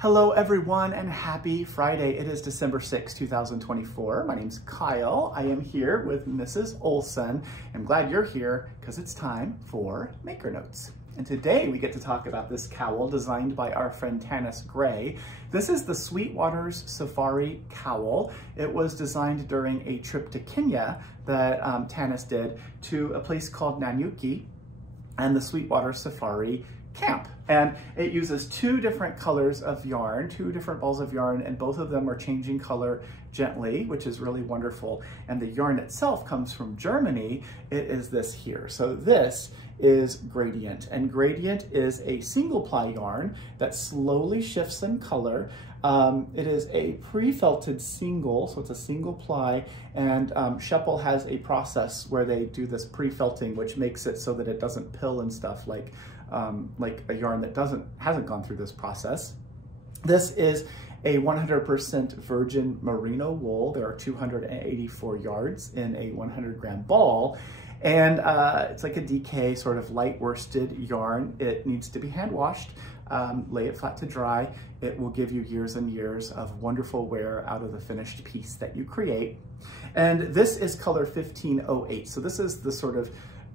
Hello everyone and happy Friday. It is December 6, 2024. My name's Kyle. I am here with Mrs. Olson. I'm glad you're here because it's time for Maker Notes. And today we get to talk about this cowl designed by our friend Tanis Gray. This is the Sweetwater's Safari Cowl. It was designed during a trip to Kenya that Tanis did to a place called Nanyuki and the Sweetwater Safari Camp. And it uses two different colors of yarn, two different balls of yarn, and both of them are changing color gently, which is really wonderful. And the yarn itself comes from Germany. It is this here. So this is Gradient, and Gradient is a single ply yarn that slowly shifts in color. It is a pre-felted single, so it's a single ply, and Scheppel has a process where they do this pre-felting, which makes it so that it doesn't pill and stuff like a yarn that hasn't gone through this process. This is a 100% virgin merino wool. There are 284 yards in a 100-gram ball. And it's like a DK sort of light worsted yarn. It needs to be hand washed, lay it flat to dry. It will give you years and years of wonderful wear out of the finished piece that you create. And this is color 1508. So this is the sort of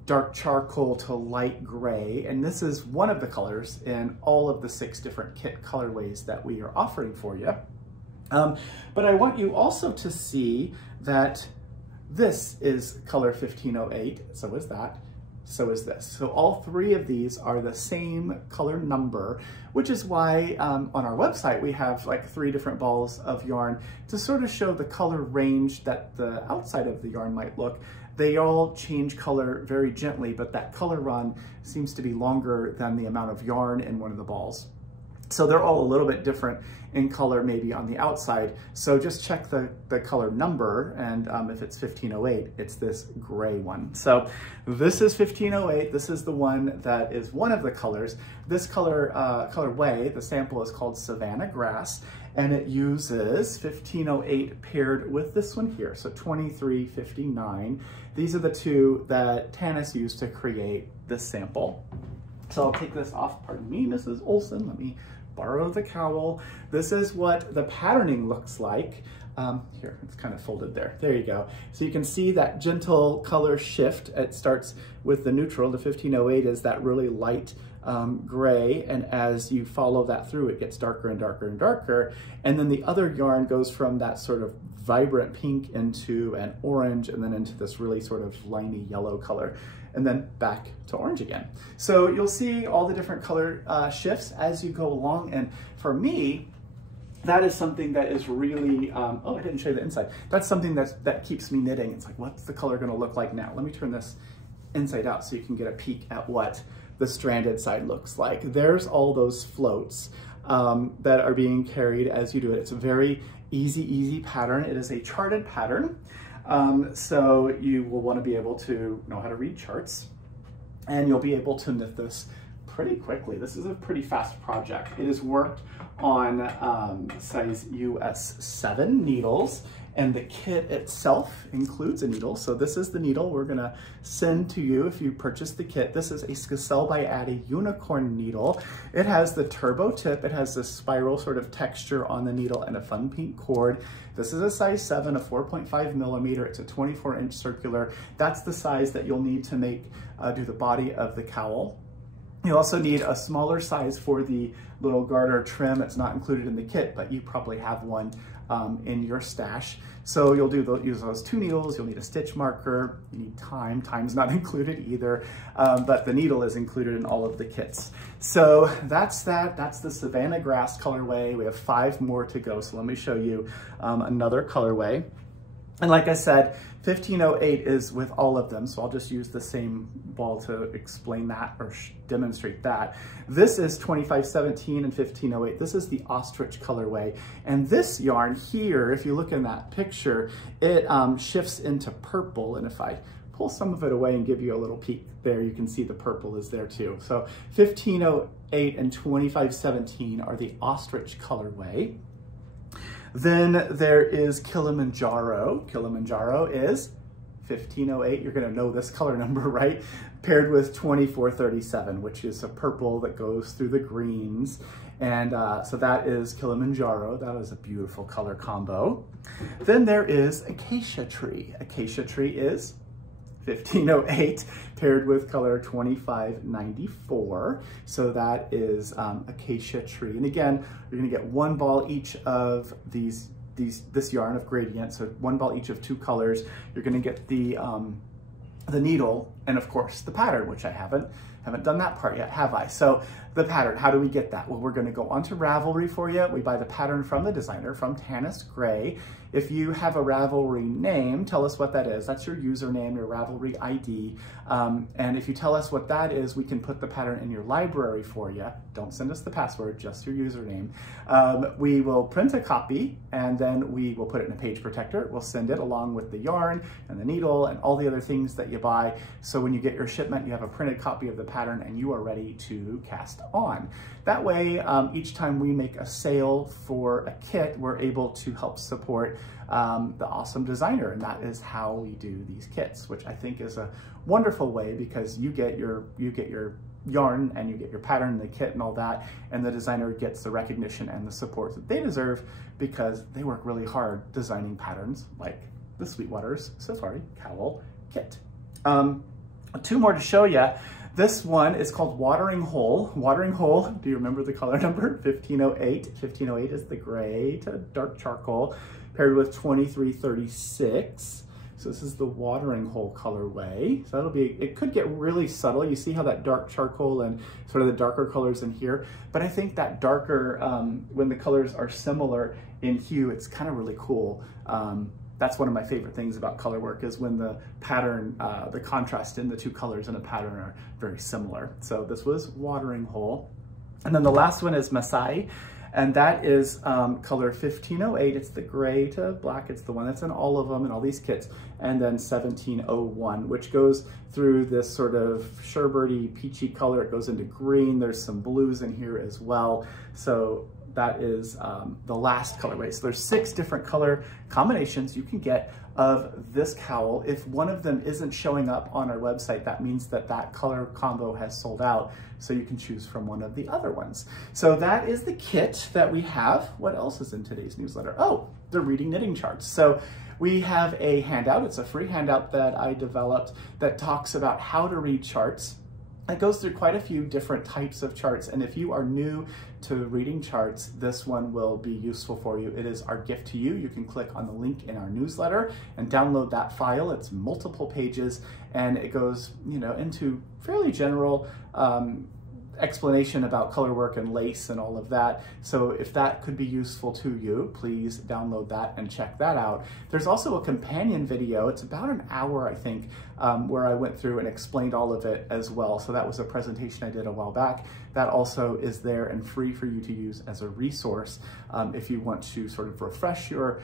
dark charcoal to light gray. And this is one of the colors in all of the 6 different kit colorways that we are offering for you. But I want you also to see that this is color 1508, so is that, so is this. So all 3 of these are the same color number, which is why on our website we have like 3 different balls of yarn to sort of show the color range that the outside of the yarn might look. They all change color very gently, but that color run seems to be longer than the amount of yarn in one of the balls. So they're all a little bit different in color maybe on the outside. So just check the color number, and if it's 1508, it's this gray one. So this is 1508. This is the one that is one of the colors. This colorway, the sample is called Savannah Grass, and it uses 1508 paired with this one here, so 2359. These are the 2 that Tanis used to create this sample. So I'll take this off, pardon me, Mrs. Olson, let me borrow the cowl. This is what the patterning looks like. Here, it's kind of folded there. There you go. So you can see that gentle color shift. It starts with the neutral. The 1508 is that really light gray, and as you follow that through, it gets darker and darker and darker. And then the other yarn goes from that sort of vibrant pink into an orange, and then into this really sort of liney yellow color, and then back to orange again. So you'll see all the different color shifts as you go along. And for me, that is something that is really, oh, I didn't show you the inside. That's something that keeps me knitting. It's like, what's the color gonna look like now? Let me turn this inside out so you can get a peek at what the stranded side looks like. There's all those floats that are being carried as you do it. It's a very easy pattern. It is a charted pattern. So you will want to be able to know how to read charts, and you'll be able to knit this pretty quickly. This is a pretty fast project. It is worked on size US 7 needles, and the kit itself includes a needle. So this is the needle we're gonna send to you if you purchase the kit. This is a Skacel by Addi unicorn needle. It has the turbo tip. It has this spiral sort of texture on the needle and a fun pink cord. This is a size 7, a 4.5 millimeter. It's a 24-inch circular. That's the size that you'll need to make do the body of the cowl. You also need a smaller size for the little garter trim. It's not included in the kit, but you probably have one in your stash. So you'll use those 2 needles. You'll need a stitch marker. You need time. Time's not included either, but the needle is included in all of the kits. So that's that. That's the Savannah Grass colorway. We have 5 more to go. So let me show you another colorway. And like I said, 1508 is with all of them, so I'll just use the same ball to explain that or demonstrate that. This is 2517 and 1508. This is the ostrich colorway. And this yarn here, if you look in that picture, it shifts into purple. And if I pull some of it away and give you a little peek there, you can see the purple is there too. So 1508 and 2517 are the ostrich colorway. Then there is Kilimanjaro. Kilimanjaro is 1508, you're gonna know this color number, right? Paired with 2437, which is a purple that goes through the greens. And so that is Kilimanjaro. That is a beautiful color combo. Then there is Acacia Tree. Acacia Tree is 1508 paired with color 2594. So that is Acacia Tree. And again, you're gonna get one ball each of this yarn of gradient. So one ball each of two colors. You're gonna get the needle and of course the pattern, which I haven't done that part yet, have I? So the pattern, how do we get that? Well, we're gonna go onto Ravelry for you. We buy the pattern from the designer, from Tanis Gray. If you have a Ravelry name, tell us what that is. That's your username, your Ravelry ID. And if you tell us what that is, we can put the pattern in your library for you. Don't send us the password, just your username. We will print a copy and then we will put it in a page protector. We'll send it along with the yarn and the needle and all the other things that you buy. So when you get your shipment, you have a printed copy of the pattern and you are ready to cast on. That way, each time we make a sale for a kit, we're able to help support the awesome designer, and that is how we do these kits, which I think is a wonderful way because you get your yarn and you get your pattern and the kit and all that, and the designer gets the recognition and the support that they deserve because they work really hard designing patterns like the Sweetwater's Safari Cowl Kit. Two more to show you. This one is called Watering Hole. Watering Hole, do you remember the color number? 1508. 1508 is the gray to dark charcoal, paired with 2336. So this is the Watering Hole colorway. So that'll be, it could get really subtle. You see how that dark charcoal and sort of the darker colors in here, but I think that darker, when the colors are similar in hue, it's kind of really cool. That's one of my favorite things about color work is when the pattern, the contrast in the two colors in a pattern are very similar. So this was Watering Hole. And then the last one is Masai, and that is color 1508. It's the gray to black. It's the one that's in all of them and all these kits. And then 1701, which goes through this sort of sherbety, peachy color. It goes into green. There's some blues in here as well. So that is the last colorway. So there's 6 different color combinations you can get of this cowl. If one of them isn't showing up on our website, that means that that color combo has sold out, so you can choose from one of the other ones. So that is the kit that we have. What else is in today's newsletter? Oh, the reading knitting charts. So we have a handout. It's a free handout that I developed that talks about how to read charts. It goes through quite a few different types of charts, and if you are new to reading charts, this one will be useful for you. It is our gift to you. You can click on the link in our newsletter and download that file. It's multiple pages, and it goes, you know, into fairly general explanation about color work and lace and all of that. So if that could be useful to you, please download that and check that out. There's also a companion video. It's about an hour, I think, where I went through and explained all of it as well. So that was a presentation I did a while back. That also is there and free for you to use as a resource if you want to sort of refresh your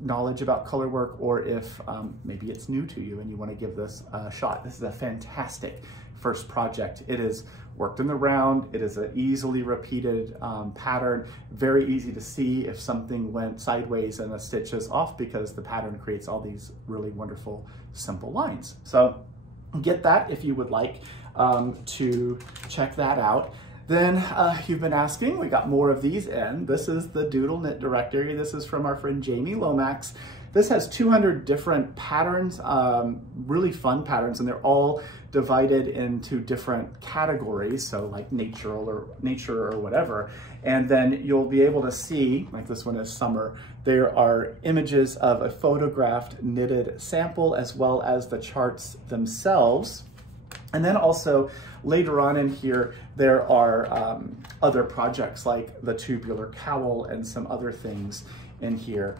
knowledge about color work, or if maybe it's new to you and you want to give this a shot. This is a fantastic first project. It is worked in the round. It is an easily repeated pattern, very easy to see if something went sideways and a stitch is off because the pattern creates all these really wonderful simple lines. So get that if you would like to check that out. Then you've been asking, we got more of these in. This is the Doodle Knit Directory. This is from our friend Jamie Lomax. This has 200 different patterns, really fun patterns, and they're all divided into different categories, so like nature or whatever. And then you'll be able to see, like this one is summer, there are images of a photographed knitted sample as well as the charts themselves. And then also later on in here, there are other projects like the tubular cowl and some other things in here,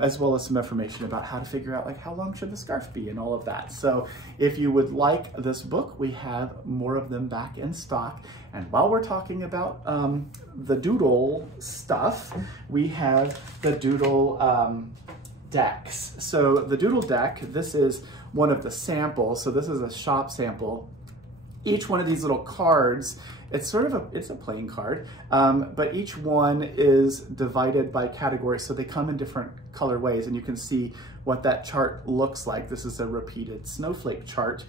as well as some information about how to figure out like how long should the scarf be and all of that. So if you would like this book, we have more of them back in stock. And while we're talking about the doodle stuff, we have the doodle decks. So the doodle deck, this is one of the samples. So this is a shop sample. Each one of these little cards, it's sort of it's a playing card, but each one is divided by category, so they come in different colorways, and you can see what that chart looks like. This is a repeated snowflake chart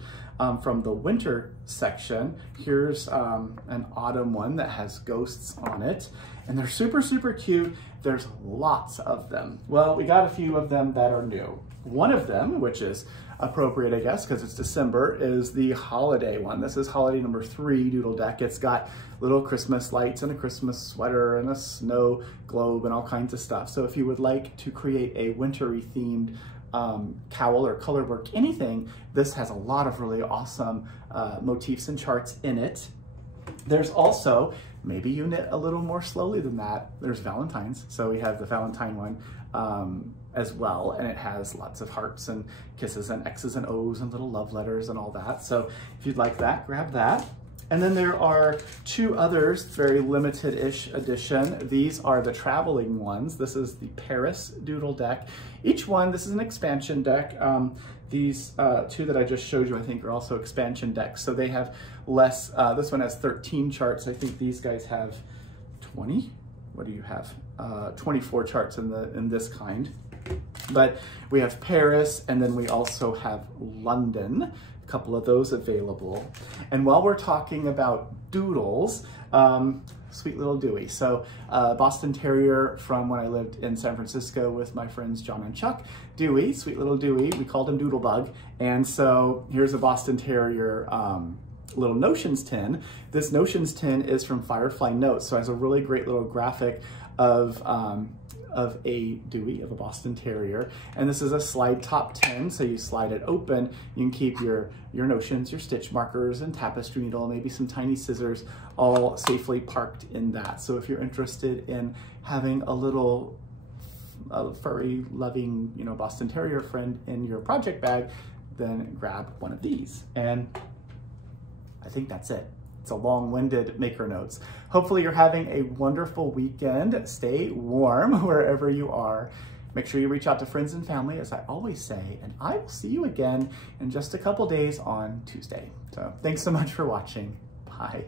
from the winter section. Here's an autumn one that has ghosts on it, and they're super, super cute. There's lots of them. Well, we got a few of them that are new. One of them, which is appropriate, I guess, because it's December, is the holiday one. This is holiday number 3 doodle deck. It's got little Christmas lights and a Christmas sweater and a snow globe and all kinds of stuff. So if you would like to create a wintry themed cowl or color work, anything, this has a lot of really awesome motifs and charts in it. There's also, maybe you knit a little more slowly than that, there's Valentine's. So we have the Valentine one as well, and it has lots of hearts and kisses and X's and O's and little love letters and all that. So if you'd like that, grab that. And then there are 2 others, very limited-ish edition. These are the traveling ones. This is the Paris doodle deck. Each one, this is an expansion deck. These 2 that I just showed you, I think, are also expansion decks. So they have less, this one has 13 charts. I think these guys have 20? What do you have? 24 charts in this kind. But we have Paris, and then we also have London, a couple of those available. And while we're talking about doodles, sweet little Dewey. So Boston Terrier from when I lived in San Francisco with my friends John and Chuck. Dewey, sweet little Dewey, we called him Doodlebug. And so here's a Boston Terrier little Notions tin. This Notions tin is from Firefly Notes, so it has a really great little graphic of a Dewey, of a Boston Terrier. And this is a slide top tin, so you slide it open, you can keep your notions, your stitch markers and tapestry needle, maybe some tiny scissors, all safely parked in that. So if you're interested in having a little furry, loving, Boston Terrier friend in your project bag, then grab one of these. And I think that's it. It's a long-winded Maker Notes. Hopefully you're having a wonderful weekend. Stay warm wherever you are. Make sure you reach out to friends and family, as I always say, and I will see you again in just a couple days on Tuesday. So thanks so much for watching. Bye.